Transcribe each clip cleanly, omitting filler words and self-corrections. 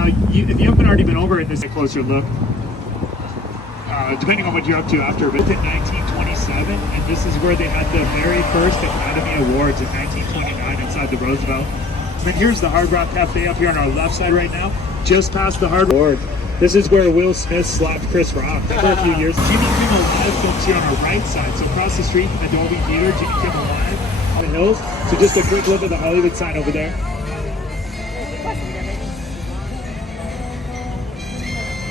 Now, if you haven't already been over it, this is a closer look. Depending on what you're up to after, but in 1927, and this is where they had the very first Academy Awards in 1929 inside the Roosevelt. And here's the Hard Rock Cafe up here on our left side right now, just past the Hard Rock Awards. This is where Will Smith slapped Chris Rock for a few years. Jimmy Kimmel Live films here on our right side, so across the street from the Dolby Theater, Jimmy Kimmel Live on the hills. So just a quick look at the Hollywood sign over there.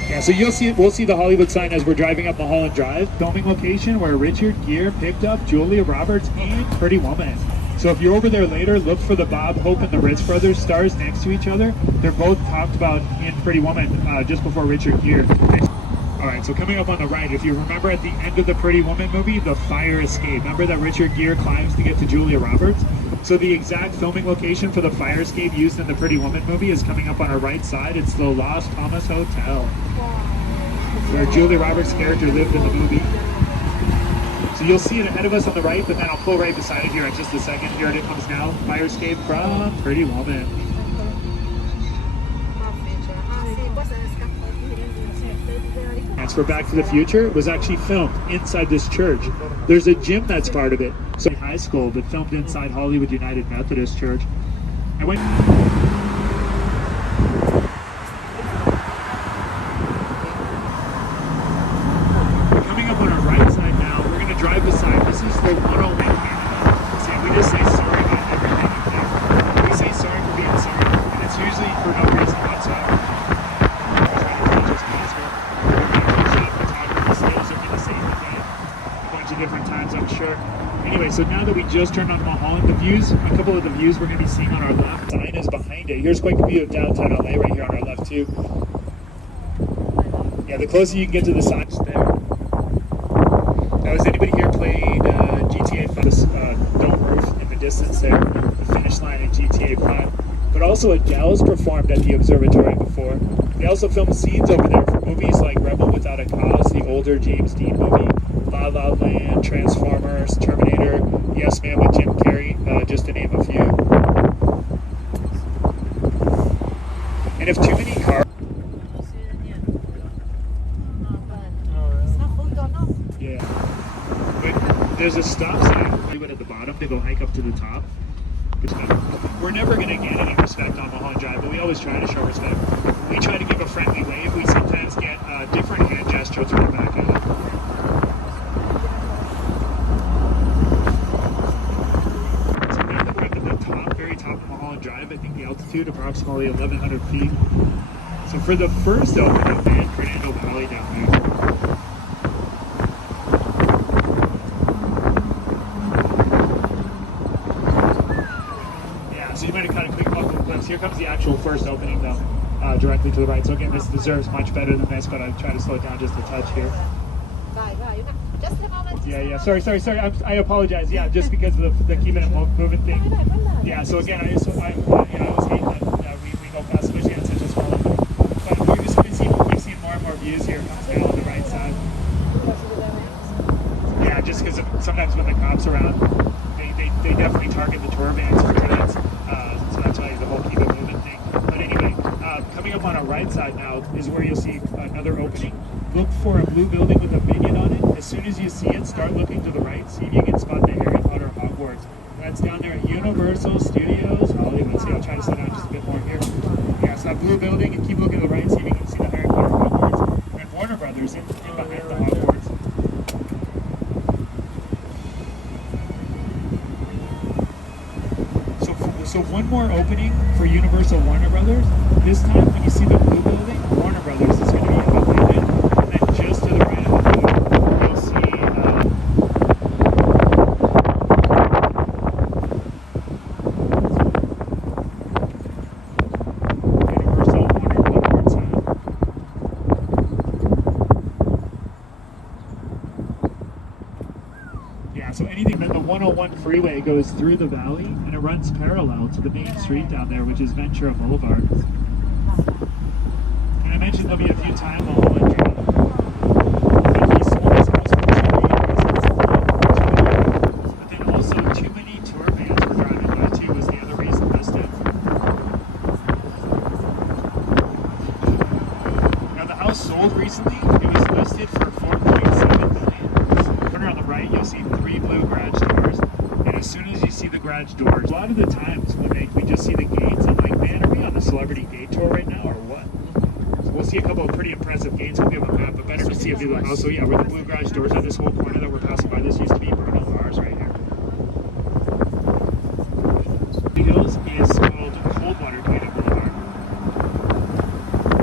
Yeah, so we'll see the Hollywood sign as we're driving up Mulholland Drive. Filming location where Richard Gere picked up Julia Roberts and Pretty Woman. So if you're over there later, look for the Bob Hope and the Ritz Brothers stars next to each other. They're both talked about in Pretty Woman just before Richard Gere. Alright, so coming up on the right, if you remember at the end of the Pretty Woman movie, the fire escape. Remember that Richard Gere climbs to get to Julia Roberts? So the exact filming location for the fire escape used in the Pretty Woman movie is coming up on our right side. It's the Los Thomas Hotel, where Julia Roberts' character lived in the movie. So you'll see it ahead of us on the right, but then I'll pull right beside it here in just a second. Here it comes now. Fire escape from Pretty Woman. That's for Back to the Future. It was actually filmed inside this church. There's a gym that's part of it. So high school, but filmed inside Hollywood United Methodist Church. I went. Coming up on our right side now, we're going to drive beside. This is the 101 Canada. See, we just say sorry about everything up there. We say sorry for being sorry, and it's usually for no reason whatsoever. Different times, I'm sure. Anyway, so now that we just turned on Mulholland, a couple of the views we're going to be seeing on our left. Sign is behind it. Here's a quick view of downtown LA right here on our left too. Yeah, the closer you can get to the sign, it's there. Now, has anybody here played GTA 5? Dome roof in the distance there, the finish line in GTA 5. But also Adele's performed at the observatory before. They also filmed scenes over there for movies like Rebel Without a Cause, the older James Dean movie, La La Land, Transformers, Terminator, Yes Man with Jim Carrey, just to name a few. And if too many cars... Yeah. But there's a stop sign at the bottom to go hike up to the top. We're never going to get any respect on Mulholland Drive, but we always try to show respect. We try to give a friendly wave. We sometimes get different hand gestures thrown back at it. So now that we're up at the top, very top of Mulholland Drive, I think the altitude approximately 1,100 feet. So for the first opening, man, Fernando Valley down there. So you might have caught a quick couple of clips. Here comes the actual first opening though, directly to the right. So again, this deserves much better than this, but I try to slow it down just a touch here. Yeah. Sorry. I apologize. Yeah, just because of the keeping it moving thing. Yeah. So again, I always hate that we go past Michigan in such a small window. But we've seen more and more views here now on the right side. Yeah, just because sometimes when the cops are around, they definitely target the tour vans for kids. So that's why the whole keep it moving thing. But anyway, coming up on our right side now is where you'll see another opening. Look for a blue building with a minion on it. As soon as you see it, start looking to the right. See if you can spot the Harry Potter Hogwarts. That's down there at Universal Studios Hollywood. See, I'll try to slow down just a bit more here. Yeah, so that blue building, and keep looking to the right. See if you can see the Harry Potter Hogwarts. And Warner Brothers in behind the Hogwarts. So one more opening for Universal Warner Brothers. This time, when you see the blue building, Warner Brothers is going to be behind it. And then just to the right of the blue, you'll see Universal Warner Brothers. Yeah, so anything. And then the 101 freeway goes through the valley, and it runs parallel to the main street down there, which is Ventura Boulevard. And I mentioned there'll be a few times Mulholland Drive. But then also too many tour vans were driving by too was the other reason this did. house sold recently. It was listed for $4.7 million. Corner on the right, you'll see 3 blue garage doors. And as soon as you see the garage doors, a lot of the times when we just see the gates, I'm like, man, are we on the celebrity gate tour right now or what? So we'll see a couple of pretty impressive gates. We'll give a map, but better to see a view of the house. So yeah, where the blue garage doors are, this whole corner that we're passing by, this used to be Bruno Mars right here. Beverly Hills is called Coldwater Boulevard.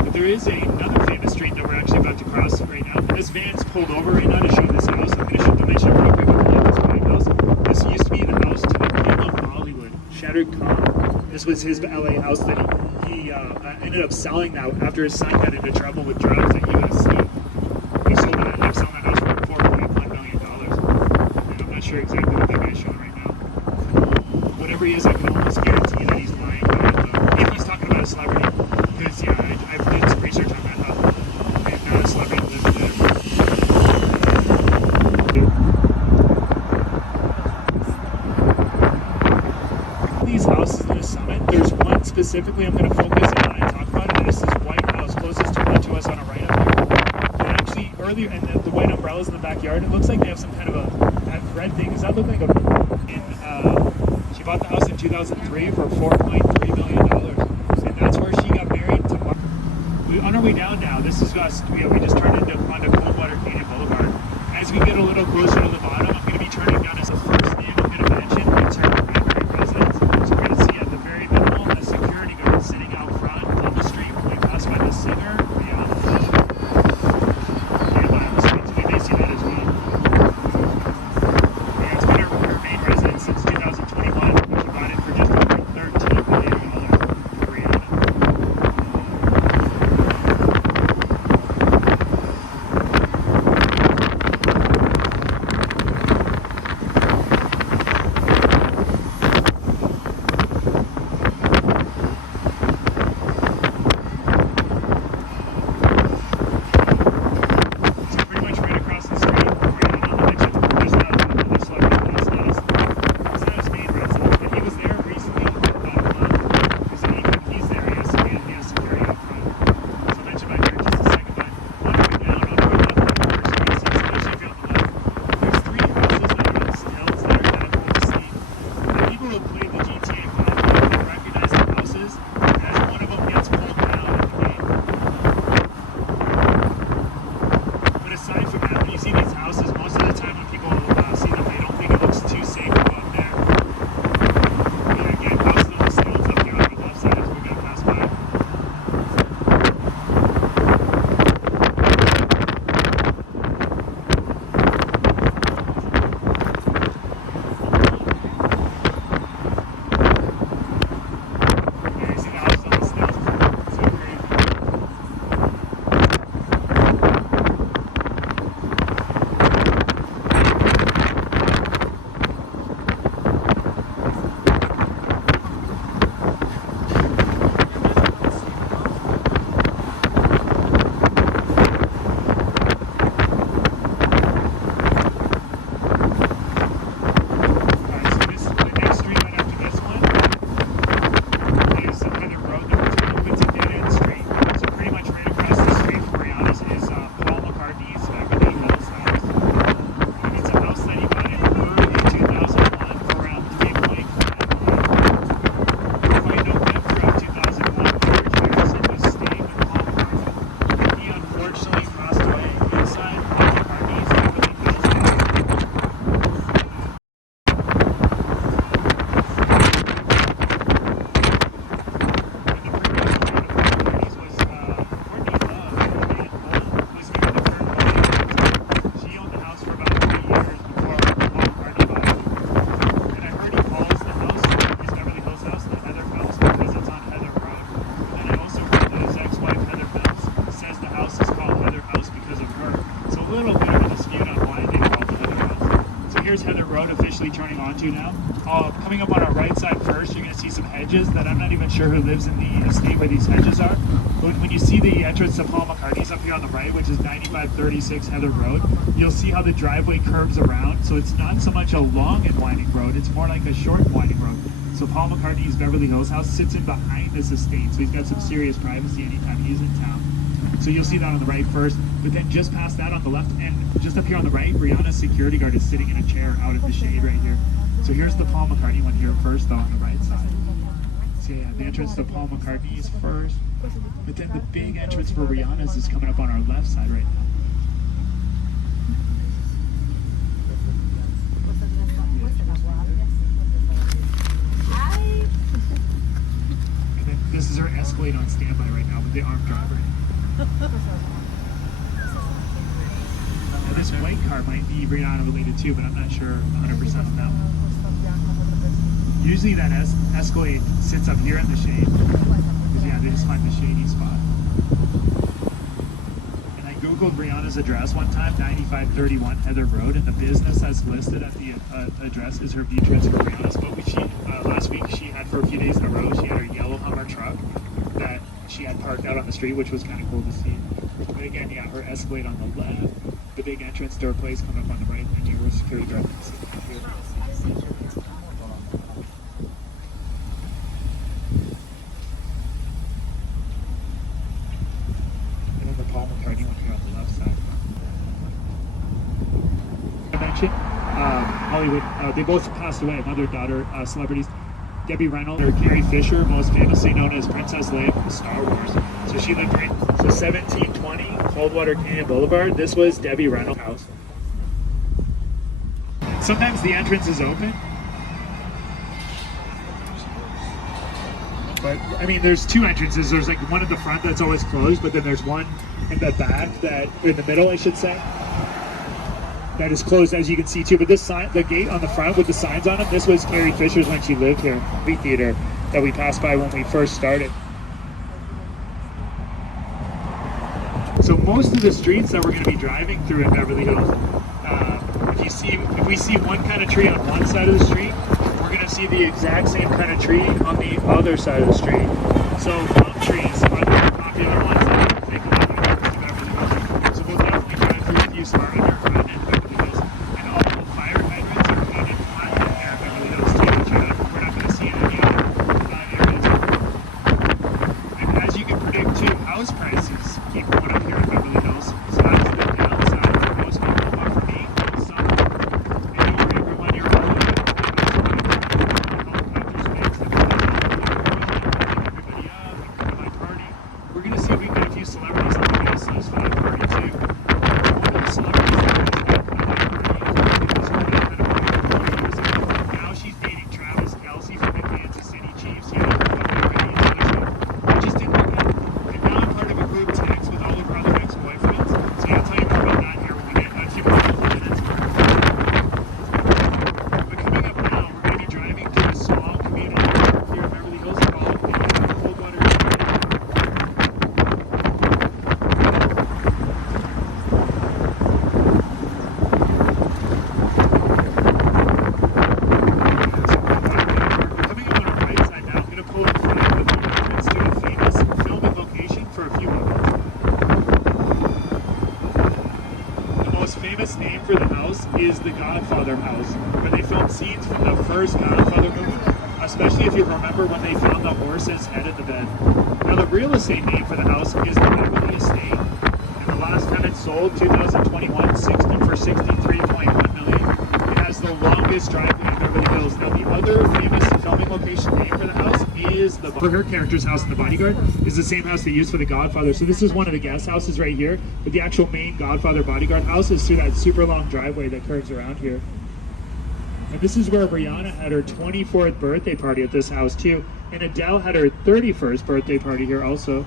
But there is another famous street that we're actually about to cross right now. This van's pulled over right now to show this house. I'm going to show the mission real quick about this white house. This used to be the house to the king of Hollywood, Shattered Khan. This was his LA house that he ended up selling that after his son got into trouble with drugs at USC. He sold it, ended up selling that house for $4.1 million. And I'm not sure exactly what that guy's showing right now. Whatever he is, I can almost guarantee that he's lying. But if he's talking about a celebrity, because yeah, I've did some research on that house. And not a celebrity living there. These houses in the summit, there's one specifically I'm going to focus on when I talk about it. This is White House, closest to us on a right up here. And actually, earlier, and the white umbrellas in the backyard, it looks like they have some kind of that red thing. Does that look like a... she bought the house in 2003 for $4.3 million. And that's where she got married to Mark. On our way down now, this is us. We just turned onto Coldwater Boulevard. As we get a little closer to the bottom, I'm going to be turning down as the first name I'm going to mention. It's her primary residence. So we're going to see at the very minimum a security guard sitting out front on the street when we pass by the singer, Rihanna. And on the street, so we may see that as well. Yeah, it's been her main residence since 2021. She bought it for just over $13 million for Rihanna. Turning onto now. Coming up on our right side first, you're going to see some hedges that I'm not even sure who lives in the estate where these hedges are. But when you see the entrance to Paul McCartney's up here on the right, which is 9536 Heather Road, you'll see how the driveway curves around. So it's not so much a long and winding road, it's more like a short and winding road. So Paul McCartney's Beverly Hills house sits in behind this estate, so he's got some serious privacy anytime he's in town. So you'll see that on the right first, but then just past that on the left, and just up here on the right, Rihanna's security guard is sitting in a chair out in the shade right here. So here's the Paul McCartney one here first, though, on the right side. So yeah, the entrance to Paul McCartney's first, but then the big entrance for Rihanna's is coming up on our left side right now. And then this is her Escalade on standby right now with the armed driver. Now this white car might be Rihanna related too, but I'm not sure 100% on that one. Usually that Escalade sits up here in the shade, because yeah, they just find the shady spot. And I googled Rihanna's address one time, 9531 Heather Road, and the business that's listed at the address is her Beatrice for Rihanna's. But last week she had, for a few days in a row, she had her yellow Hummer truck that she had parked out on the street, which was kind of cool to see. But again, yeah, her Escalade on the left, the big entrance to her place coming up on the right, and your security guard sitting here. And then the Paul McCartney one here on the left side. I mentioned Hollywood, they both passed away, mother-daughter celebrities. Debbie Reynolds, or Carrie Fisher, most famously known as Princess Leia from Star Wars. So she lived right. So 1720 Coldwater Canyon Boulevard. This was Debbie Reynolds' house. Sometimes the entrance is open, but I mean, there's two entrances. There's like one at the front that's always closed, but then there's one in the back that, in the middle, I should say, that is closed, as you can see too. But this sign, the gate on the front with the signs on it, this was Carrie Fisher's when she lived here. Movie theater that we passed by when we first started. So most of the streets that we're going to be driving through in Beverly Hills, if we see one kind of tree on one side of the street, we're going to see the exact same kind of tree on the other side of the street. So palm trees are the more popular ones that we think about when it comes to Beverly Hills. So we'll definitely drive through with you starting our run in Beverly Hills. And all the fire hydrants are kind of flat in there in Beverly Hills too, which we're not going to see in any other areas. And as you can predict too, house prices keep going up here in Beverly Hills. So that's the downside for most people. But for me, some, maybe for everyone, you're all looking at helicopters, pics, and everybody up, and come to my party. We're going to see if we can get a few celebrities on the guest list for that party too. One of the celebrities that is at that party, now she's dating Travis Kelce from the Kansas City Chiefs. He was I just didn't look at it. And now I'm part of a group text with all of her other ex-boyfriends. So yeah, I'll tell you more about that here when we get a few more minutes. But coming up now, we're going to be driving to a small community here in Beverly Hills called Coldwater Canyon. Coming up on our right side now, I'm going to pull in front of the entrance to a famous filming location for a few moments. The most famous name for the house is the Godfather house, where they filmed scenes from the first Godfather movie, especially if you remember when they found the horse's head in the bed. Now the real estate name for the house is the Beverly Estate, and the last tenant sold 2021 for $63.1 million. It has the longest driveway in Beverly Hills. Now the other famous filming location name for the house is for her character's house in The Bodyguard is the same house they used for The Godfather. So this is one of the guest houses right here, but the actual main Godfather bodyguard house is through that super long driveway that curves around here. And this is where Rihanna had her 24th birthday party at this house too, and Adele had her 31st birthday party here also.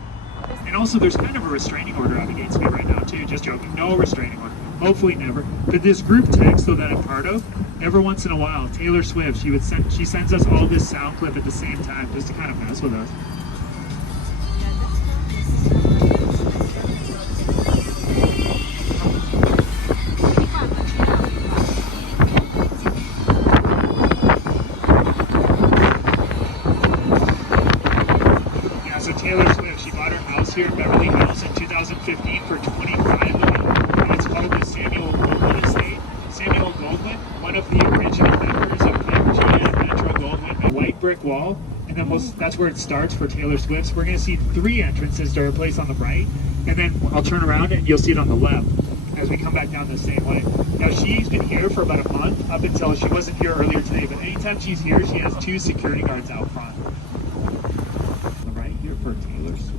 And also there's kind of a restraining order out against me right now too, just joking, no restraining order, hopefully never. But this group text though that I'm part of, every once in a while, Taylor Swift, she sends us all this sound clip at the same time just to kind of mess with us. Taylor Swift, she bought her house here in Beverly Hills in 2015 for $25 million, and it's called the Samuel Goldwyn Estate. Samuel Goldwyn, one of the original members of PMG and Metro Goldwyn, a white brick wall, and then that's where it starts for Taylor Swift. So we're going to see 3 entrances to her place on the right, and then I'll turn around and you'll see it on the left as we come back down the same way. Now she's been here for about a month, up until she wasn't here earlier today, but anytime she's here, she has 2 security guards out front. On the right here for Taylor Swift.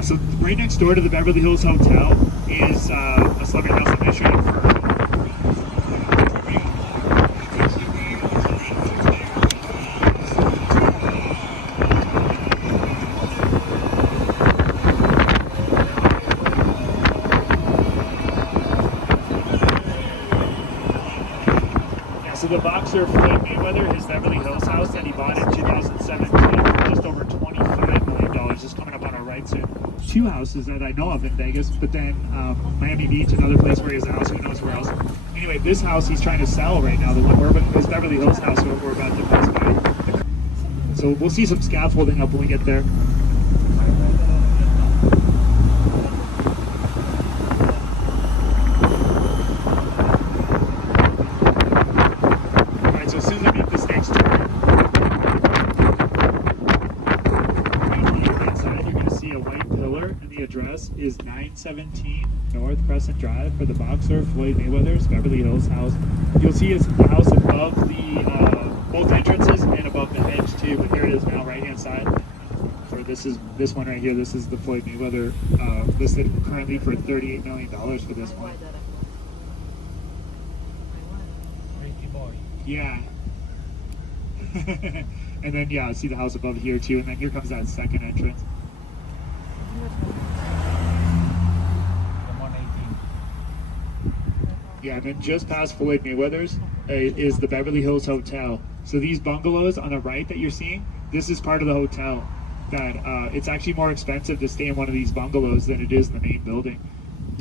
So right next door to the Beverly Hills Hotel is a celebrity house administrator for so the boxer Floyd Mayweather, his Beverly Hills house that he bought in 2017 for just over $25 million is coming up on our right soon. 2 houses that I know of in Vegas, but then Miami Beach, another place where he has a house, who knows where else. Anyway, this house he's trying to sell right now, this Beverly Hills house we're about to pass by. So we'll see some scaffolding up when we get there. Alright, so as soon as I make this next turn, you're going to see a white pillar, and the address is 917 North Crescent Drive for the boxer Floyd Mayweather's Beverly Hills house. You'll see his house above the both entrances and above the hedge too, but here it is now, right hand side. For this one right here. This is the Floyd Mayweather, listed currently for $38 million for this one. Yeah. And then yeah, see the house above here too, and then here comes that second entrance. Yeah, and then just past Floyd Mayweather's is the Beverly Hills Hotel. So these bungalows on the right that you're seeing, this is part of the hotel. That it's actually more expensive to stay in one of these bungalows than it is in the main building.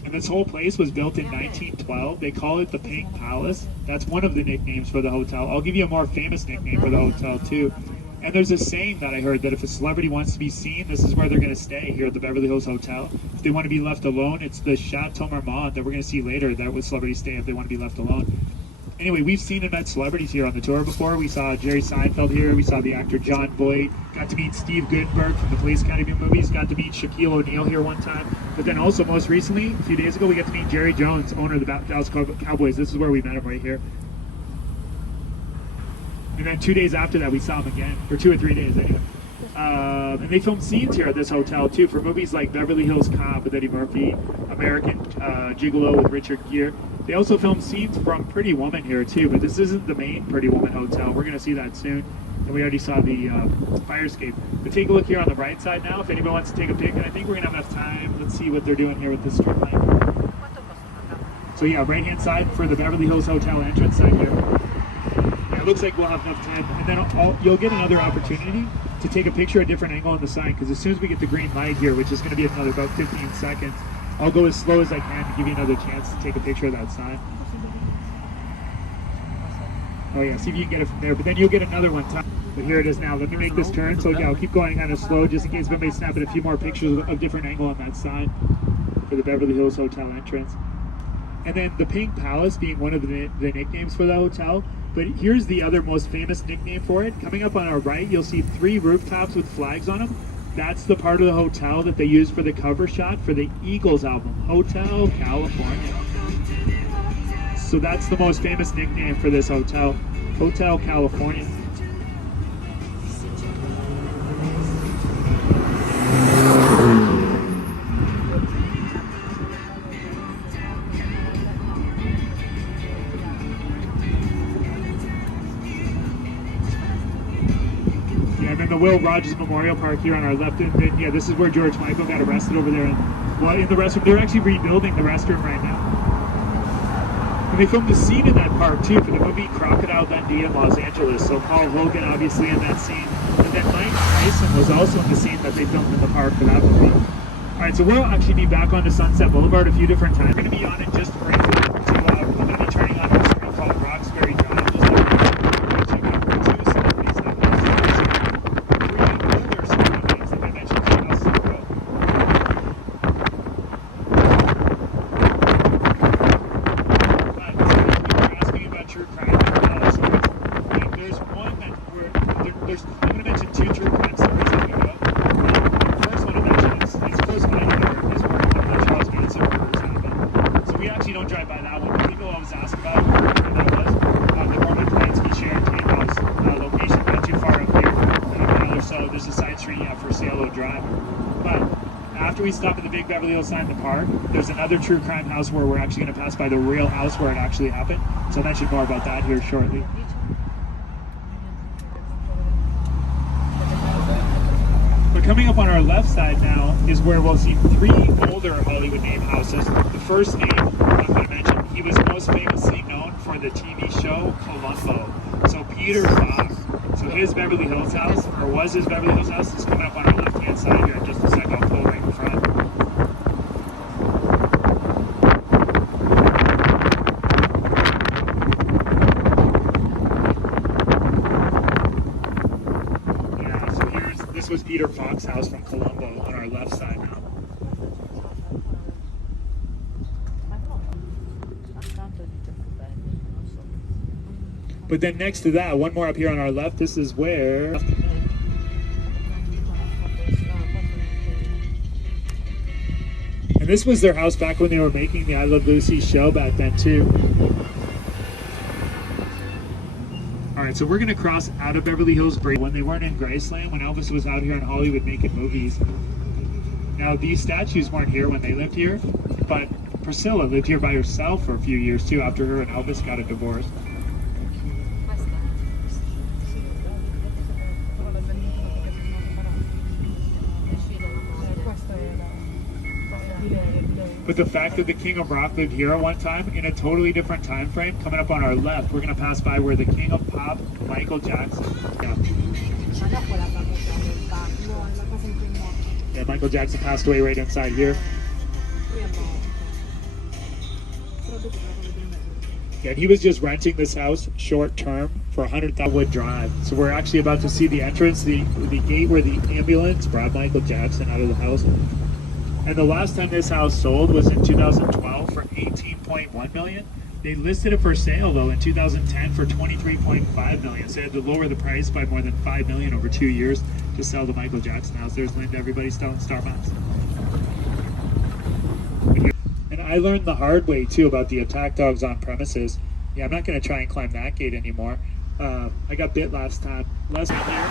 And this whole place was built in 1912. They call it the Pink Palace. That's one of the nicknames for the hotel. I'll give you a more famous nickname for the hotel too. And there's a saying that I heard that if a celebrity wants to be seen, this is where they're going to stay, here at the Beverly Hills Hotel. If they want to be left alone, it's the Chateau Marmont that we're going to see later, that would celebrities stay if they want to be left alone. Anyway, we've seen and met celebrities here on the tour before. We saw Jerry Seinfeld here. We saw the actor John Boyd. Got to meet Steve Guttenberg from the Police Academy movies. Got to meet Shaquille O'Neal here one time. But then also, most recently, a few days ago, we got to meet Jerry Jones, owner of the Dallas Cowboys. This is where we met him, right here. And then 2 days after that, we saw him again, or 2 or 3 days anyway. And they filmed scenes here at this hotel too for movies like Beverly Hills Cop with Eddie Murphy, American Gigolo with Richard Gere. They also filmed scenes from Pretty Woman here too, but this isn't the main Pretty Woman hotel. We're going to see that soon. And we already saw the fire escape. But take a look here on the right side now if anybody wants to take a pic. And I think we're going to have enough time. Let's see what they're doing here with this strip light. So yeah, right hand side for the Beverly Hills Hotel entrance side here. It looks like we'll have enough time, and then you'll get another opportunity to take a picture at a different angle on the sign, because as soon as we get the green light here, which is going to be another about 15 seconds, I'll go as slow as I can to give you another chance to take a picture of that sign. Oh yeah, see if you can get it from there, but then you'll get another one time. But here it is now. Let me make this turn, so yeah, I'll keep going kind of slow just in case anybody's snapping a few more pictures of different angle on that sign for the Beverly Hills Hotel entrance. And then the Pink Palace being one of the nicknames for the hotel. But here's the other most famous nickname for it. Coming up on our right, you'll see 3 rooftops with flags on them. That's the part of the hotel that they used for the cover shot for the Eagles album, Hotel California. So that's the most famous nickname for this hotel, Hotel California. The Will Rogers Memorial Park here on our left, and yeah, this is where George Michael got arrested over there. And, well, in the restroom, they're actually rebuilding the restroom right now. And they filmed the scene in that park too for the movie Crocodile Dundee in Los Angeles. So Paul Hogan obviously in that scene. And then Mike Tyson was also in the scene that they filmed in the park for that movie. Alright, so we'll actually be back onto Sunset Boulevard a few different times. We're going to be on it just briefly. We're going to be turning on a street called Roxbury Drive. Just check out two celebrities that three other celebrities that I mentioned across the road. True crime so there's one that I'm going to mention two true crime stories as we go. The first one to mention is close by here is where the Charles Manson murders happened. So we actually don't drive by that one, but people always ask about where that was. The Norman Polanski shared Takehouse location, not too far up here, in a mile or so. There's a side street for Cielo Drive. But after we stop at the big Beverly Hills sign in the park, there's another true crime house where we're actually going to pass by the real house where it actually happened. So I'll mention more about that here shortly. But coming up on our left side now is where we'll see three older Hollywood name houses. The first name I'm going to mention, he was most famously known for the TV show Columbo. So Peter Fox. So his Beverly Hills house, or was his Beverly Hills house, is coming up on our left-hand side here in just a second. I'll pull right in front. Yeah, so this was Peter Fox's house from Columbo on our left side now. But then next to that, one more up here on our left, this is where... And this was their house back when they were making the I Love Lucy show back then too. Alright, so we're going to cross out of Beverly Hills Bridge when they weren't in Graceland, when Elvis was out here in Hollywood making movies. Now, these statues weren't here when they lived here, but Priscilla lived here by herself for a few years too after her and Elvis got a divorce. But the fact that the King of Rock lived here at one time in a totally different time frame, coming up on our left, we're going to pass by where the King of Pop, Michael Jackson. Yeah, Michael Jackson passed away right inside here. Yeah, and he was just renting this house short term for $100,000 Wood Drive. So we're actually about to see the entrance, the gate where the ambulance brought Michael Jackson out of the house. And the last time this house sold was in 2012 for $18.1 million. They listed it for sale though in 2010 for $23.5 million. So they had to lower the price by more than $5 million over 2 years to sell the Michael Jackson house. There's Linda, everybody's selling Starbucks. And I learned the hard way too about the attack dogs on premises. Yeah, I'm not going to try and climb that gate anymore. I got bit last time. Last week here. Coming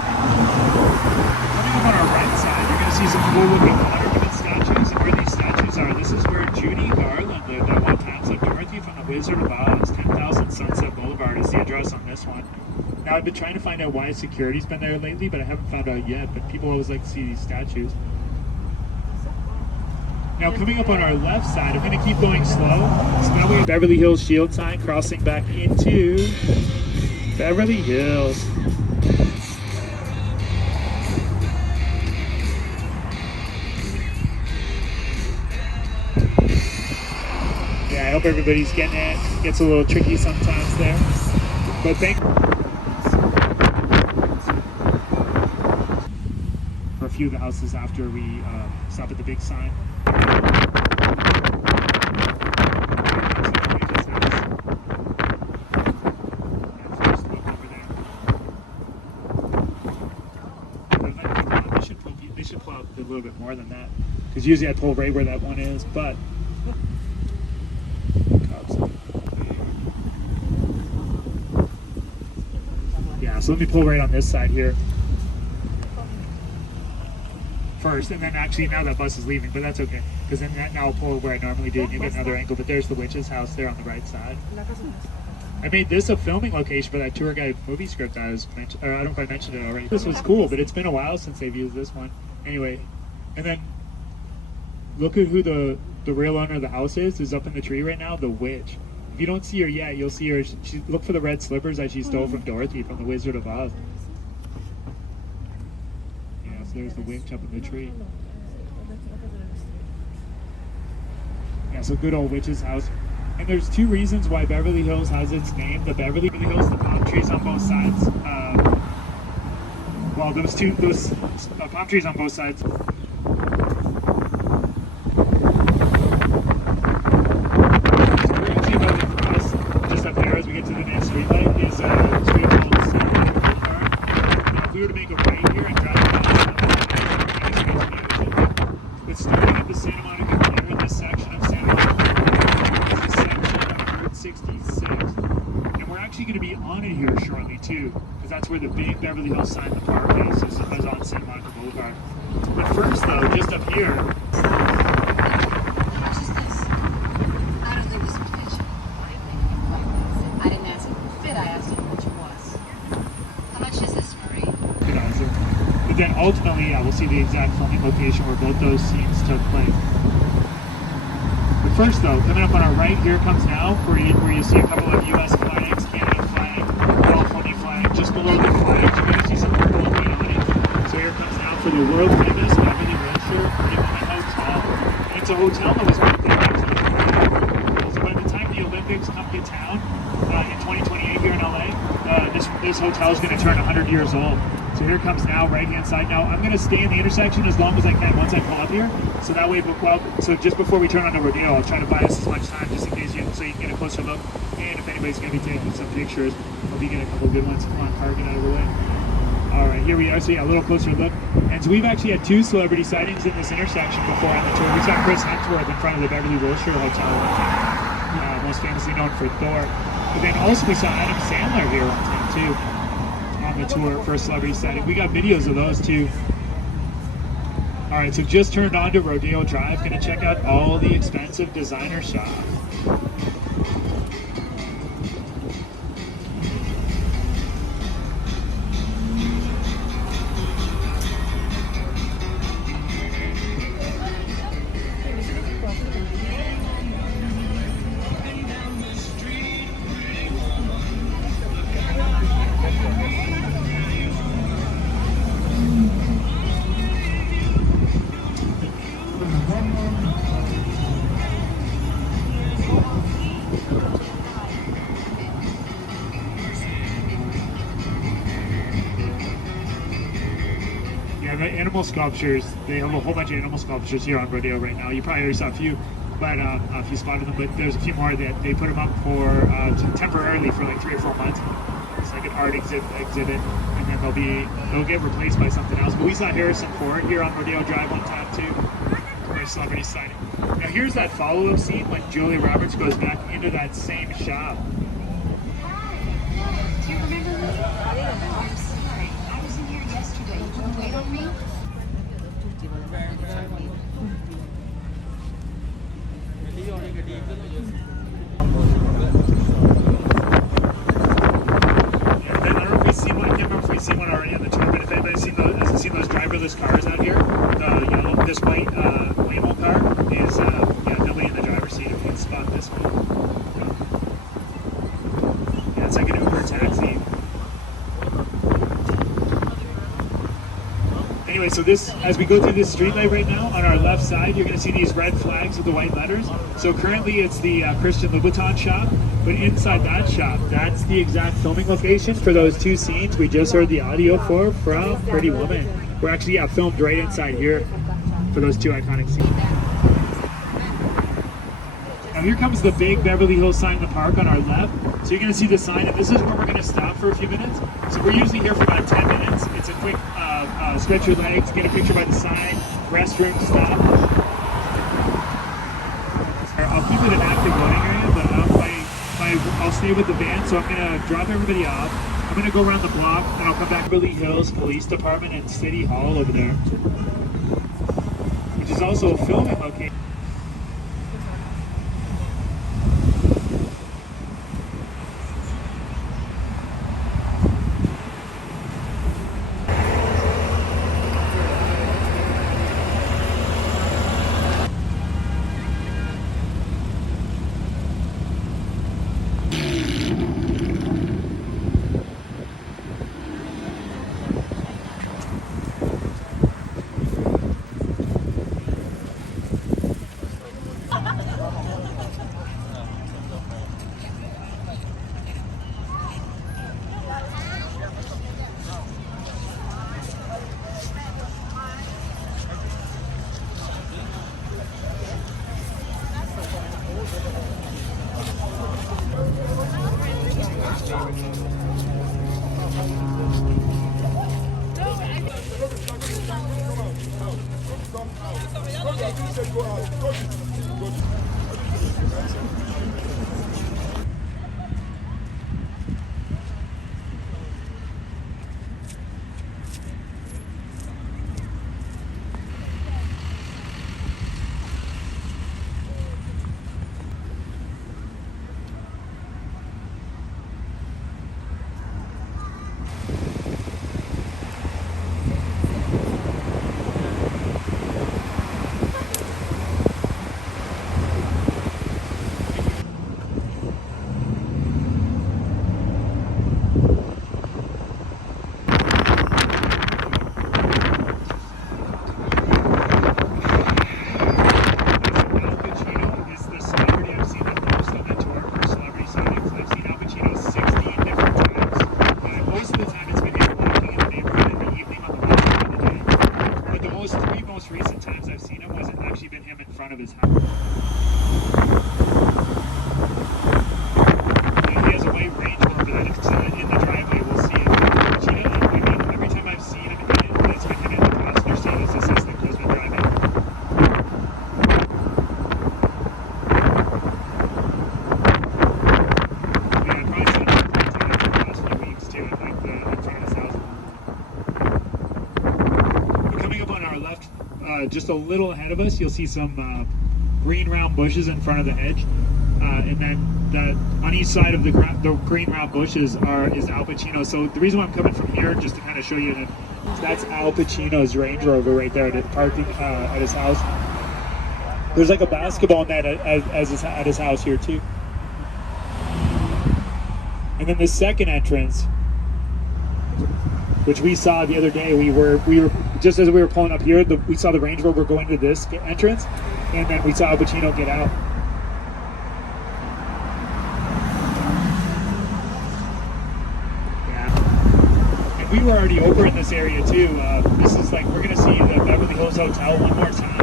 up on our right side, you're going to see some cool looking water statues. And where these statues are, this is where Judy Garland lived at one time. So Dorothy from The Wizard of Oz, 10,000 Sunset Boulevard is the address on this one. Now I've been trying to find out why security's been there lately, but I haven't found out yet. But people always like to see these statues. Now coming up on our left side, I'm going to keep going slow. So now we have Beverly Hills Shield sign crossing back into Beverly Hills. Yeah, I hope everybody's getting it. Gets a little tricky sometimes there. But thank for a few of the houses after we stop at the big sign. They should pull out a little bit more than that, because usually I pull right where that one is, but yeah, so let me pull right on this side here first, and then actually now that bus is leaving, but that's okay, because then now I'll pull where I normally do and you get another angle. But there's the witch's house there on the right side. I made this a filming location for that tour guide movie script I was mentioned, or I don't know if I mentioned it already. This was cool, but it's been a while since they've used this one. Anyway, and then look at who the real owner of the house is up in the tree right now, the witch. If you don't see her yet, you'll see her. Look for the red slippers that she stole from Dorothy from the Wizard of Oz. Yeah, so there's the winch up in the tree. Yeah, so good old witch's house. And there's two reasons why Beverly Hills has its name. The Beverly Hills, the palm trees on both sides. Well, those palm trees on both sides. Just up there as we get to the next street light is a street called Sunset Boulevard. If we were to make a right here and drive down, it's starting at the Santa Monica Pier in this section of Santa Monica. This is section 166. And we're actually going to be on it here shortly too, because that's where the big Beverly Hills sign in the park is. This is on Santa Monica Boulevard. But first though, just up here, then ultimately, yeah, we'll see the exact filming location where both those scenes took place. But first though, coming up on our right, here comes now, where you see a couple of US flags, Canada flag, California flag, just below the flags, you're going to see some purple and white on it. So here comes now for the world famous Beverly Hills Pretty Woman Hotel. And it's a hotel that was built in so by the time the Olympics come to town, in 2028 here in LA, this hotel is going to turn 100 years old. So here comes now, right-hand side. Now, I'm going to stay in the intersection as long as I can once I pull up here. So that way, so just before we turn on the rodeo, I'll try to buy us as much time just in case so you can get a closer look. And if anybody's going to be taking some pictures, hope you get a couple good ones. Come on, car, get out of the way. All right, here we are. So yeah, a little closer look. And so we've actually had 2 celebrity sightings in this intersection before on the tour. We saw Chris Hemsworth in front of the Beverly Wilshire Hotel, most famously known for Thor. But then also we saw Adam Sandler here one time too. The tour for a celebrity setting. We got videos of those too. All right, so just turned on to Rodeo Drive. Gonna check out all the expensive designer shops. The animal sculptures, they have a whole bunch of animal sculptures here on Rodeo right now. You probably already saw a few, but if you spotted them, but there's a few more that they put them up for temporarily for like 3 or 4 months. It's like an art exhibit, and then they'll get replaced by something else. But we saw Harrison Ford here on Rodeo Drive one time too, for a celebrity sighting. Now here's that follow-up scene when Julia Roberts goes back into that same shop. Do you remember me? I'm sorry. I was in here yesterday. You can wait on me? Yeah, then I don't know if we've seen one. I can't remember if we've seen one already on the tour, but if anybody's hasn't seen those driverless cars out here, this white Waymo car is nobody in the driver's seat. If you can spot this one. Yeah, it's like an Uber taxi. Anyway, so this, as we go through this street light right now, on our left side, you're going to see these red flags with the white letters. So currently it's the Christian Louboutin shop, but inside that shop, that's the exact filming location for those 2 scenes we just heard the audio from Pretty Woman. We're actually filmed right inside here for those 2 iconic scenes. Now here comes the big Beverly Hills sign in the park on our left. So you're going to see the sign, and this is where we're going to stop for a few minutes. So we're usually here for about 10 minutes. It's a quick stretch your legs, get a picture by the sign, restroom stop. I'll keep it an active loading area, but I'll stay with the van, so I'm going to drop everybody off. I'm going to go around the block, and I'll come back to Beverly Hills Police Department and City Hall over there, which is also a filming location. Just a little ahead of us, you'll see some green round bushes in front of the hedge, and then on each side of the green round bushes is Al Pacino. So the reason why I'm coming from here, just to kind of show you that, that's Al Pacino's Range Rover right there, parking at his house. There's like a basketball net at his house here too. And then the second entrance, which we saw the other day, we were just as we were pulling up here, we saw the Range Rover going to this entrance, and then we saw Al Pacino get out. Yeah. And we were already over in this area too. This is like, we're gonna see the Beverly Hills Hotel one more time.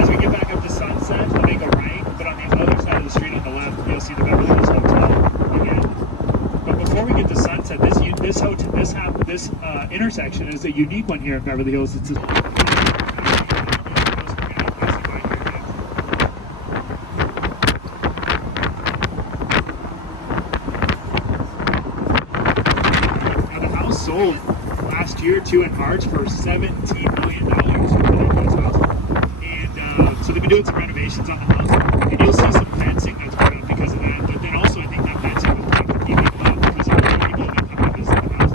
As we get back up to Sunset, we'll make a right, but on the other side of the street on the left, you'll see the Beverly Hills Hotel again. But before we get to Sunset, this intersection is a unique one here in Beverly Hills. It's now the house sold last year too in March for $17 million for this house, and so they've been doing some renovations on the house, and you'll see some fencing that's put up because of that. But then also I think that fencing was put up for keeping them up because of the people that come to visit the house.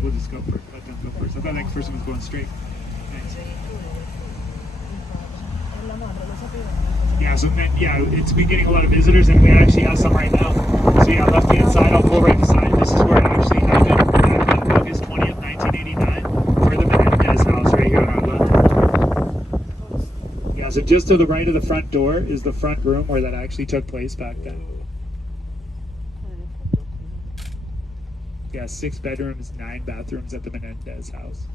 We'll just go first. Let them go first. I thought that first one was going straight. Thanks. Yeah, so then, yeah, it's been getting a lot of visitors, and we actually have some right now. So yeah, left hand side, I'll pull right beside. This is where it actually happened. Back on August 20th, 1989, for the Menendez house right here on our left. Yeah, so just to the right of the front door is the front room where that actually took place back then. Yeah, 6 bedrooms, 9 bathrooms at the Menendez house.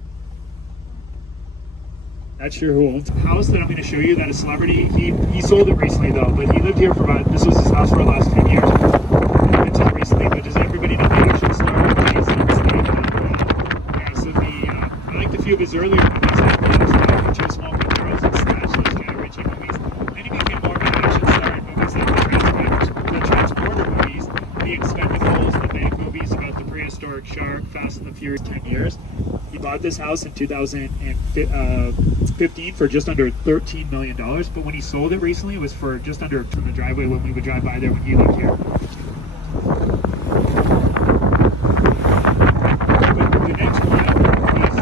Not sure who owns the house that I'm going to show you, that a celebrity. He sold it recently though, but he lived here for about, this was his house for the last 10 years. Until recently, but does everybody know the actual story? Yeah, so I liked a few of his earlier movies, like Two Smoking Girls and Snatch, those kind of Richie movies. Then he became more of an action star in movies like the Transporter movies, the Expendables, the bank movies about the prehistoric shark, Fast and the Furious, 10 years. He bought this house in 2015 for just under $13 million, but when he sold it recently, it was for just under from the driveway when we would drive by there when he lived here. But the next one is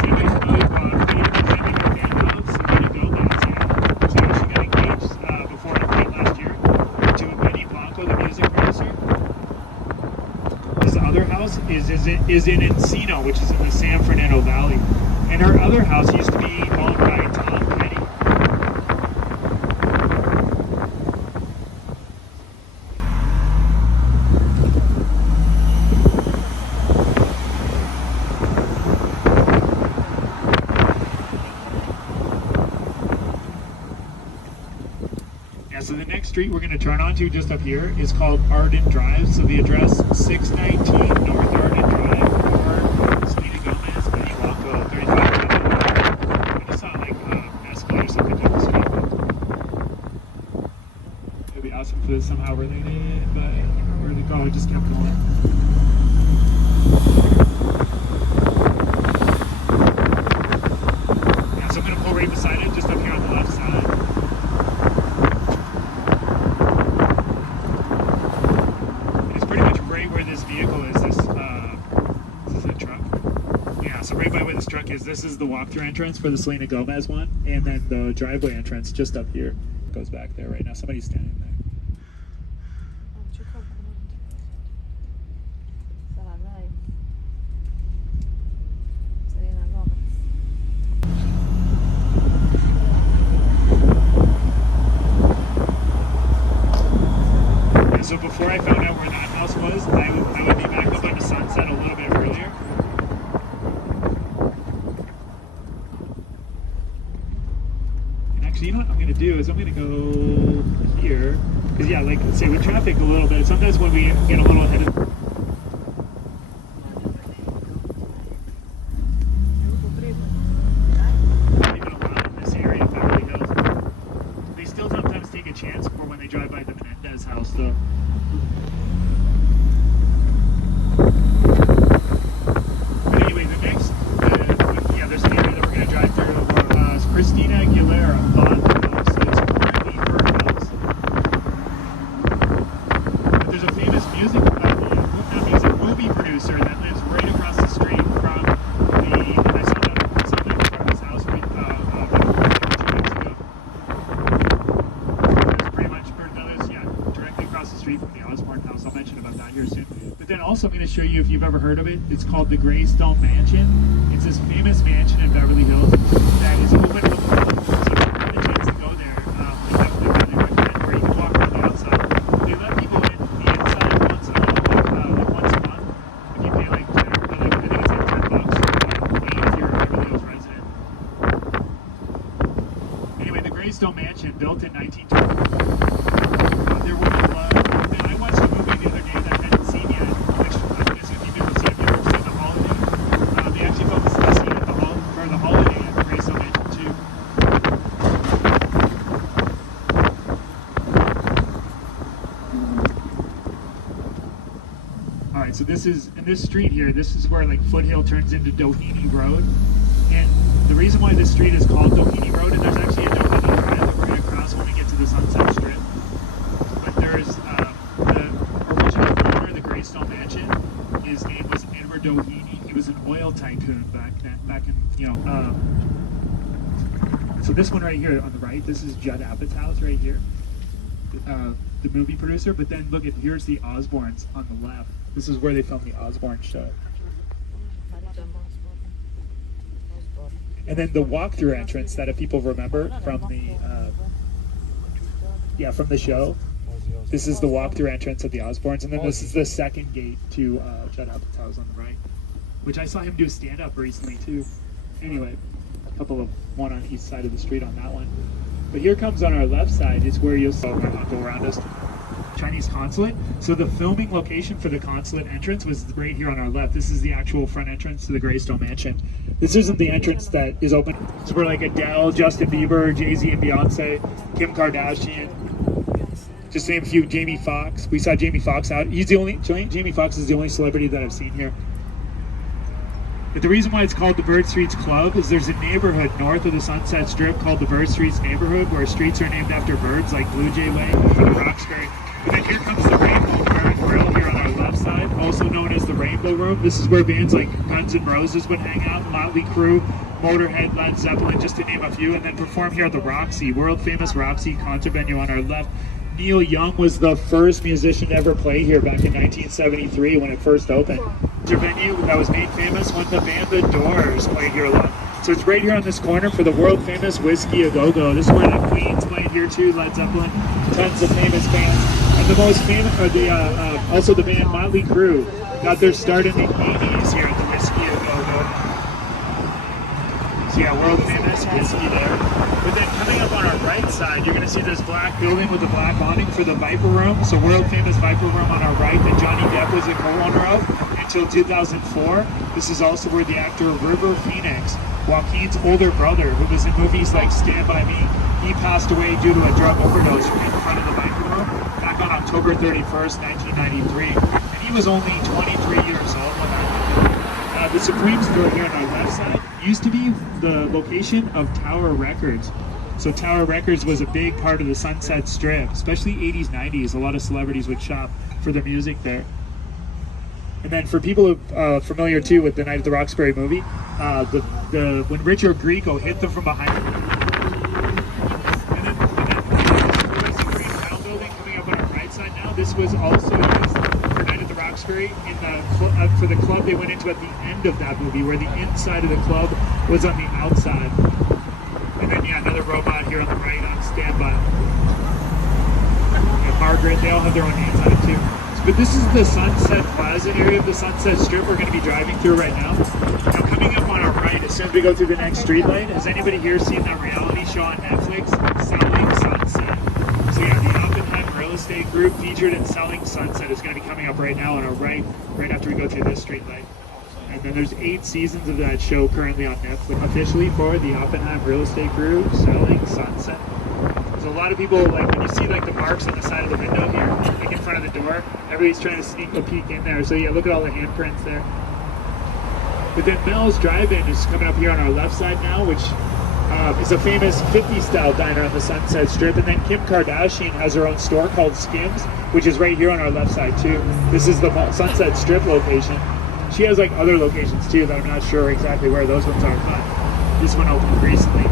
image of Selena Gomez, yeah. She actually got engaged before her date last year to Benny Blanco, the music producer. His other house is in Encino, which is in the San Fernando Valley. And her other house used to be owned by Tom Petty. So the next street we're going to turn onto just up here is called Arden Drive. So the address 619 North Arden Drive, or Selena Gomez, Benny Blanco, 35. I just saw like escalator or something down the street. It'd be awesome if it was somehow related, but where did it go? It just kept going. Yeah, so I'm going to pull right beside it, just up here on the left side. Where this vehicle is, this is a truck. Yeah, so right by where this truck is, this is the walk-through entrance for the Selena Gomez one, and then the driveway entrance just up here goes back there right now. Somebody's standing there. So before I found out where that house was, I would be back up onto Sunset a little bit earlier. And actually, you know what I'm going to do is I'm going to go here. Because yeah, like say with traffic a little bit, sometimes when we get a little ahead of... Not even allowed in this area of Beverly Hills. They still sometimes take a chance for when they drive by the Menendez house though. But anyway, the next, there's an area that we're going to drive through. Christina Aguilera bought the house, so it's currently her house. But there's a famous movie producer that lives right across the street from the. I saw that from his house right, 2 weeks ago. There's pretty much, directly across the street from the Osborne house. I'll mention about that here soon. But then also I'm going to show you, if you've ever heard of it, it's called the Greystone Mansion. It's this famous mansion in Beverly Hills that is open to the public. So if you have a chance to go there, I definitely really recommend where you can walk around the outside. They let people in the inside once in a while, like once a month. If you pay like I think it's like $10 if you're a Beverly Hills resident. Anyway, the Greystone Mansion, built in 1920. There were I watched a movie the other day that I hadn't seen yet, which I guess if you've ever seen it, you've ever seen The Holiday. They actually filmed the scene at the Holiday at Greystone Mansion too. Alright, so this is, in this street here, this is where like Foothill turns into Doheny Road. And the reason why this street is called Doheny Road, and there's actually a Doheny Drive that we're going to cross when we get to the Sunset Strip. There's the original owner of the Greystone Mansion. His name was Edward Doheny. He was an oil tycoon back in So this one right here on the right, this is Judd Apatow's house right here, the movie producer. But then look at, here's the Osbournes on the left. This is where they filmed the Osbourne show. And then the walk-through entrance that if people remember from the show. This is the walk-through entrance of the Osbournes, and then this is the second gate to Judd Apatow's house on the right, which I saw him do stand-up recently too. Anyway, one on each side of the street on that one. But here comes on our left side is where you'll see my uncle around us. Chinese consulate. So the filming location for the consulate entrance was right here on our left. This is the actual front entrance to the Greystone Mansion. This isn't the entrance that is open. It's where like Adele, Justin Bieber, Jay-Z and Beyonce, Kim Kardashian, just to name a few, Jamie Foxx. We saw Jamie Foxx out. Jamie Foxx is the only celebrity that I've seen here. But the reason why it's called the Bird Streets Club is there's a neighborhood north of the Sunset Strip called the Bird Streets neighborhood where streets are named after birds like Blue Jay Way for the Roxbury. But then here comes the Rainbow Bar and Grill here on our left side, also known as the Rainbow Room. This is where bands like Guns N' Roses would hang out, Motley Crue, Motorhead, Led Zeppelin, just to name a few, and then perform here at the Roxy, world famous Roxy concert venue on our left. Neil Young was the first musician to ever play here back in 1973 when it first opened. It's a venue that was made famous when the band The Doors played here a lot. So it's right here on this corner for the world famous Whiskey A Go Go. This is where the Queens played here too, Led Zeppelin, tons of famous bands. And the most famous are also the band Motley Crue got their start in the 80s here at the Whiskey A Go Go. So yeah, world famous whiskey there. But then coming up on our right side, you're gonna see this black building with the black awning for the Viper Room. So world famous Viper Room on our right that Johnny Depp was a co-owner of until 2004. This is also where the actor River Phoenix, Joaquin's older brother, who was in movies like Stand By Me, he passed away due to a drug overdose right in front of the Viper Room back on October 31st, 1993. And he was only 23 years old when that happened. The Supreme store here on our left side used to be the location of Tower Records. So Tower Records was a big part of the Sunset Strip, especially 80s, 90s. A lot of celebrities would shop for their music there. And then for people who familiar too with the Night at the Roxbury movie, when Richard Grieco hit them from behind. And then the Supreme Metal Building coming up on our right side now. This was also used for Night at the Roxbury for the club they went into at the end of that movie, where the inside of the club was on the outside. And then yeah, another robot here on the right on standby. And Margaret, they all have their own names on it too. But this is the Sunset Plaza area of the Sunset Strip we're going to be driving through right now. Now coming up on our right, as soon as we go through the next street light, has anybody here seen that reality show on Netflix, Selling Sunset? So yeah, the Oppenheim Real Estate Group featured in Selling Sunset is going to be coming up right now on our right after we go through this street light. And then there's 8 seasons of that show currently on Netflix, officially for the Oppenheim Real Estate Group, Selling Sunset. There's a lot of people, like when you see like the marks on the side of the window here, like in front of the door, everybody's trying to sneak a peek in there. So yeah, look at all the handprints there. But then Mel's Drive-In is coming up here on our left side now, which is a famous 50s style diner on the Sunset Strip. And then Kim Kardashian has her own store called Skims, which is right here on our left side too. This is the Sunset Strip location. She has like other locations too that I'm not sure exactly where those ones are, but this one opened recently.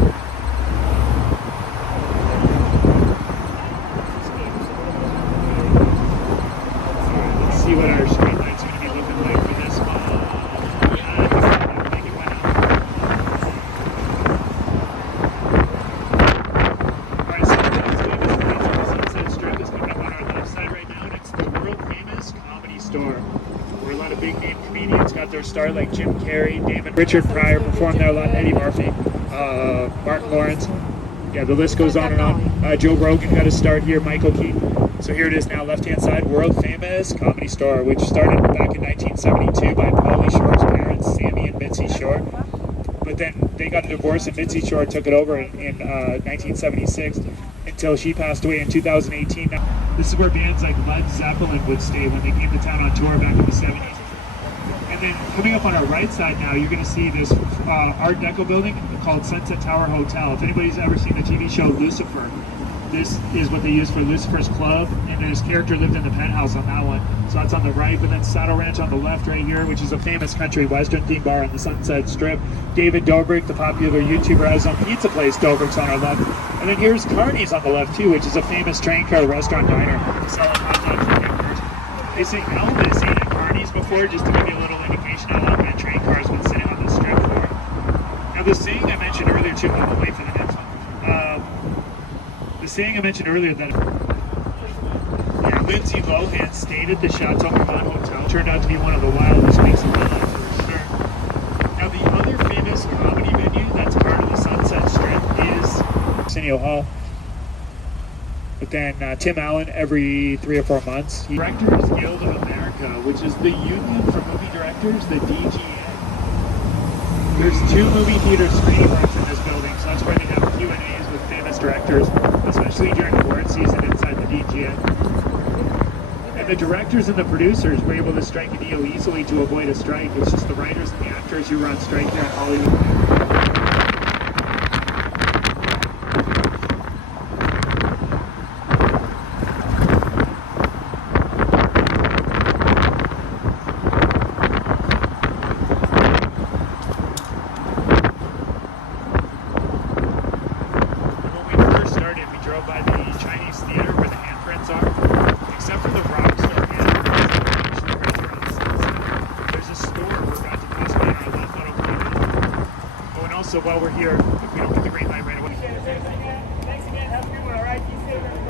Let's see what our street light's going to be looking like for this one. I think it went out. Alright, so the most famous place on the Sunset Strip is coming up on our left side right now, and it's the world famous Comedy Store, where a lot of big name comedians got their start, like Jim Carrey, Richard Pryor performed there a lot, Eddie Murphy, Martin Lawrence. Yeah, the list goes on and on. Joe Rogan got his start here, Michael Keaton. So here it is now, left-hand side, world famous Comedy Store, which started back in 1972 by Pauly Shore's parents, Sammy and Mitzi Shore. But then they got a divorce and Mitzi Shore took it over in 1976 until she passed away in 2018. Now, this is where bands like Led Zeppelin would stay when they came to town on tour back in the 70s. And then coming up on our right side now, you're going to see this Art Deco building called Sunset Tower Hotel. If anybody's ever seen the TV show Lucifer, this is what they used for Lucifer's Club, and his character lived in the penthouse on that one. So that's on the right, but then Saddle Ranch on the left right here, which is a famous country western theme bar on the Sunset Strip. David Dobrik, the popular YouTuber, has his own pizza place, Dobrik's on our left. And then here's Carney's on the left too, which is a famous train car restaurant diner selling hot dogs and hamburgers. They say Elvis ate at Carney's before, just to give you a little indication how long that train car's been sitting on the strip for. Now the saying I mentioned earlier too, I'll wait for the next one. The saying I mentioned earlier that Lindsay Lohan stayed at the Chateau Marmont Hotel turned out to be one of the wildest weeks of my life for sure. Now the other famous comedy venue that's part of the Sunset Strip is Arsenio Hall. But then Tim Allen every 3 or 4 months. Directors Guild of America, which is the union for movie directors, the DGA. There's 2 movie theater screening rooms in this building, so that's where they have Q&As with famous directors, especially during award season inside the DGA. And the directors and the producers were able to strike a deal easily to avoid a strike. It's just the writers and the actors who run strike here in Hollywood. So while we're here, if we don't get the green light right away.